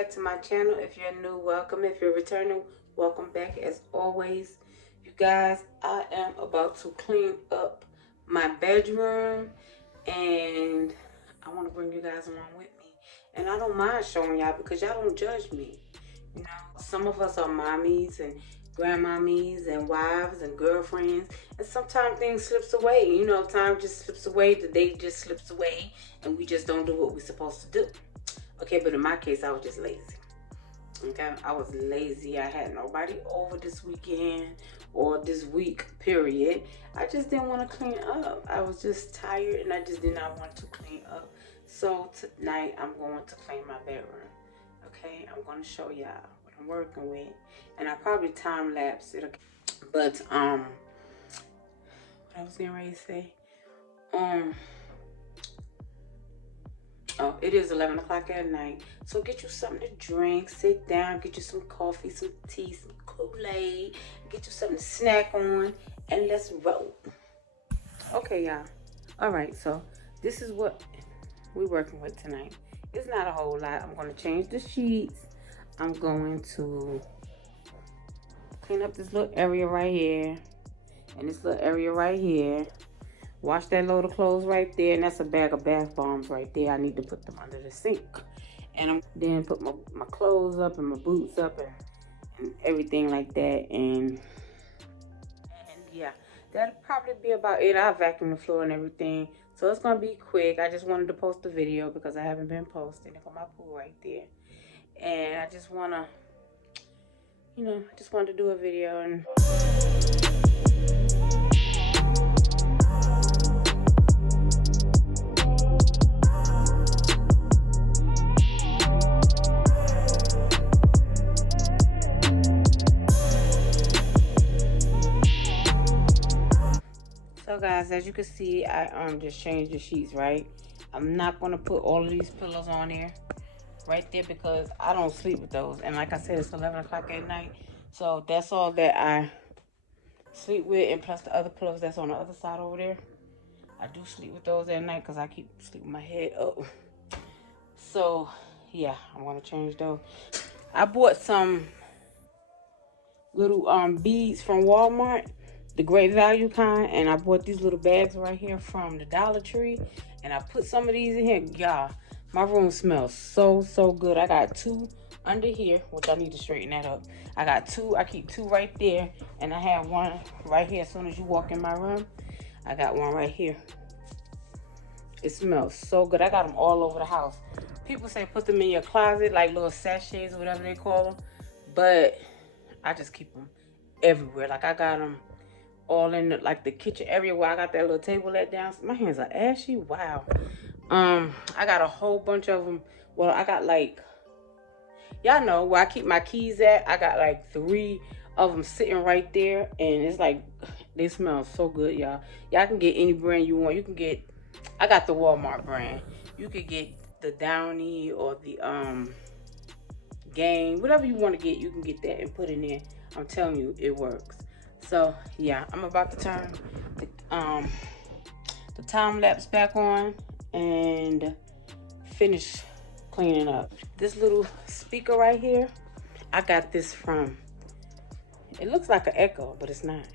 back to my channel. If you're new, welcome. If you're returning, welcome back. As always, you guys, I am about to clean up my bedroom, and I want to bring you guys along with me. And I don't mind showing y'all because y'all don't judge me. You know, some of us are mommies and grandmommies and wives and girlfriends, and sometimes things slips away. You know, time just slips away, the day just slips away, and we just don't do what we're supposed to do. Okay, but in my case, I was just lazy. Okay, I was lazy. I had nobody over this weekend or this week, period. I just didn't want to clean up. I was just tired and I just did not want to clean up. So tonight, I'm going to clean my bedroom. Okay, I'm going to show y'all what I'm working with. And I'll probably time lapse it. Okay? But, what I was getting ready to say. Oh, it is 11 o'clock at night. So get you something to drink, sit down, get you some coffee, some tea, some Kool-Aid, get you something to snack on, and let's roll. Okay, y'all. All right, so this is what we're working with tonight. It's not a whole lot. I'm going to change the sheets. I'm going to clean up this little area right here and this little area right here. Wash that load of clothes right there, and that's a bag of bath bombs right there. I need to put them under the sink. And I'm then put my clothes up and my boots up and everything like that. And yeah, that'll probably be about it. I'll vacuum the floor and everything. So it's gonna be quick. I just wanted to post a video because I haven't been posting. I got my pool right there. And I just wanna, you know, just wanted to do a video and so guys, as you can see, I just changed the sheets, right? I'm not gonna put all of these pillows on there right there because I don't sleep with those. And like I said, it's 11 o'clock at night. So that's all that I sleep with, and plus the other pillows that's on the other side over there. I do sleep with those at night because I keep sleeping my head up. So yeah, I'm gonna change those. I bought some little beads from Walmart, the Great Value kind, and I bought these little bags right here from the Dollar Tree, and I put some of these in here. Y'all, my room smells so good. I got two under here, which I need to straighten that up. I got two. I keep two right there, and I have one right here. As soon as you walk in my room, I got one right here. It smells so good. I got them all over the house. People say put them in your closet, like little sachets or whatever they call them, but I just keep them everywhere. Like I got them all in like the kitchen area where I got that little table let down. My hands are ashy. Wow. I got a whole bunch of them. Well, I got like, y'all know where I keep my keys at. I got like 3 of them sitting right there, and it's like they smell so good, y'all. Y'all can get any brand you want. You can get, I got the Walmart brand. You could get the Downy or the Game, whatever you want to get, you can get that and put in there. I'm telling you, it works. So yeah, I'm about to turn the time lapse back on and finish cleaning up. This little speaker right here, I got this from, it looks like an Echo, but it's not.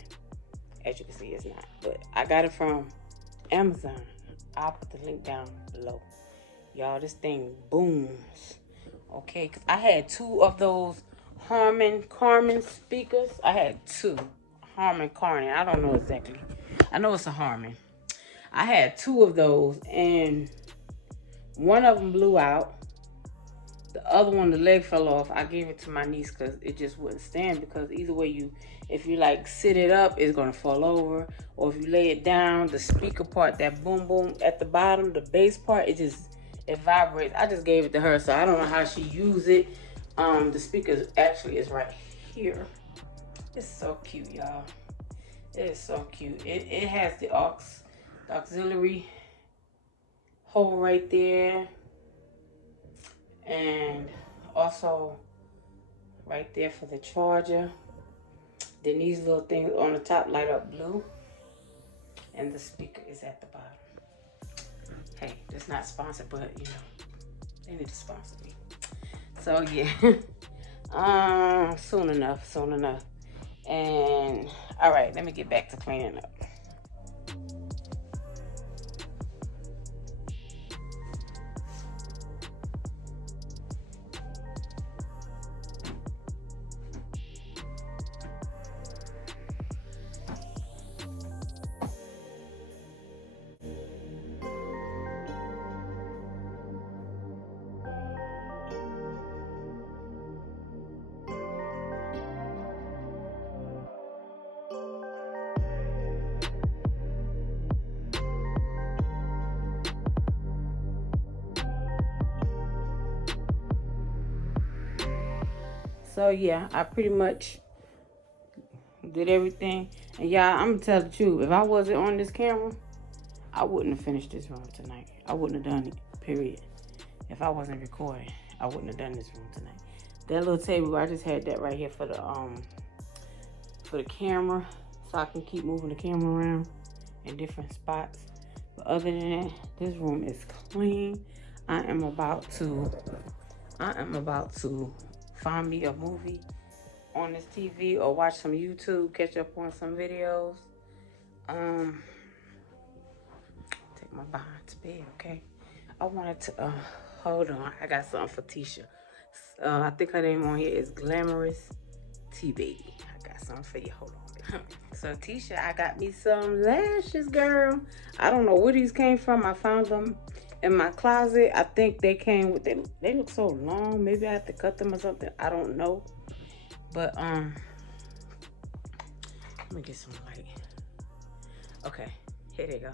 As you can see, it's not. But I got it from Amazon. I'll put the link down below. Y'all, this thing booms. Okay, because I had 2 of those Harman Kardon speakers. I had 2. Harman Kardon. I don't know exactly. I know it's a Harman. I had 2 of those, and one of them blew out. The other one, the leg fell off. I gave it to my niece because it just wouldn't stand, because either way if you like sit it up, it's going to fall over. Or if you lay it down, the speaker part, that boom boom at the bottom, the bass part, it vibrates. I just gave it to her, so I don't know how she used it. The speaker actually is right here. It's so cute, y'all. It is so cute. It has the auxiliary hole right there, and also right there for the charger. Then these little things on the top light up blue, and the speaker is at the bottom. Hey, it's not sponsored, but you know, they need to sponsor me. So yeah. Soon enough, soon enough. And all right, let me get back to cleaning up. So yeah, I pretty much did everything. And y'all, I'm gonna tell the truth. If I wasn't on this camera, I wouldn't have finished this room tonight. I wouldn't have done it, period. If I wasn't recording, I wouldn't have done this room tonight. That little table, I just had that right here for the camera, so I can keep moving the camera around in different spots. But other than that, this room is clean. I am about to find me a movie on this TV or watch some YouTube, catch up on some videos. Take my behind to bed, okay? I wanted to, hold on, I got something for Tisha. I think her name on here is Glamorous T-Baby. I got something for you, hold on. So Tisha, I got me some lashes, girl. I don't know where these came from. I found them in my closet. I think they came with them. They look so long. Maybe I have to cut them or something. I don't know. But let me get some light. Okay, here they go.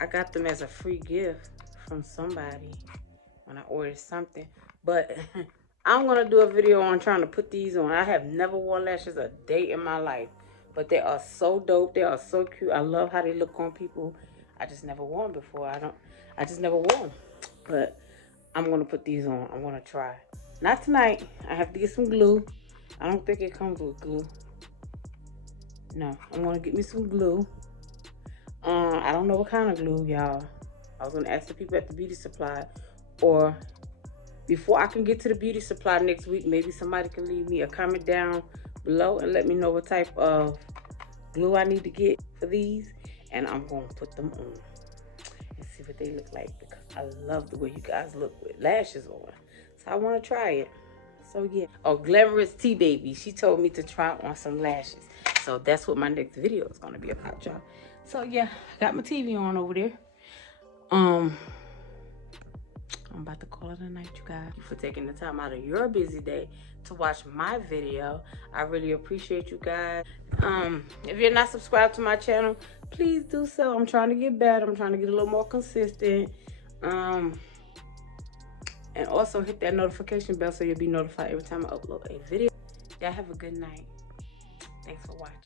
I got them as a free gift from somebody when I ordered something. But I'm gonna do a video on trying to put these on. I have never worn lashes a day in my life, but they are so dope. They are so cute. I love how they look on people. I just never wore them before. I just never wore them. But I'm gonna put these on. I'm gonna try. Not tonight. I have to get some glue. I don't think it comes with glue. No, I'm gonna get me some glue. I don't know what kind of glue, y'all. I was gonna ask the people at the beauty supply, or before I can get to the beauty supply next week, maybe somebody can leave me a comment down below and let me know what type of glue I need to get for these, and I'm gonna put them on and see what they look like, because I love the way you guys look with lashes on. So I want to try it. So yeah. Oh, Glamorous T-Baby, she told me to try on some lashes. So that's what my next video is gonna be about, y'all. So yeah, I got my TV on over there. I'm about to call it a night, you guys, for taking the time out of your busy day to watch my video. I really appreciate you guys. If you're not subscribed to my channel, please do so. I'm trying to get better. I'm trying to get a little more consistent. And also hit that notification bell so you'll be notified every time I upload a video. Y'all have a good night. Thanks for watching.